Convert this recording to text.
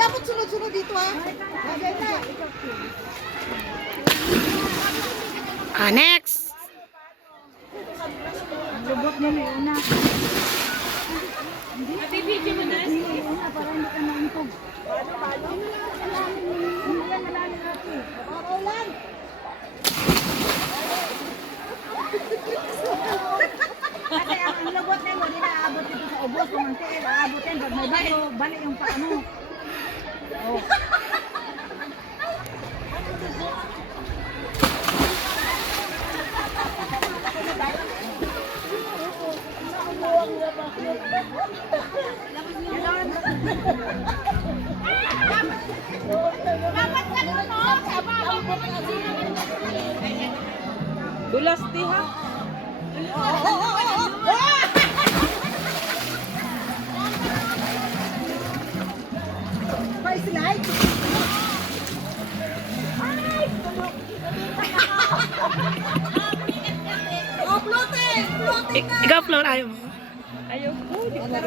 Dapat sunod-sunod dito ha. Next. Lubot niya may una. Mabibigyan mo na. May una para hindi ka maintog. Paano? Hindi yan malalim natin. Paulan. Kasi ang lubot na mo, hindi naaabot dito sa ubos. Kung ang tiil, aabotin. Pag may bayo, balik yung paa mo. Oh. Dulas di ha. May slide. Oh, floating! Floating na! Ikaw float ayaw mo. Ayaw ko. Floating na.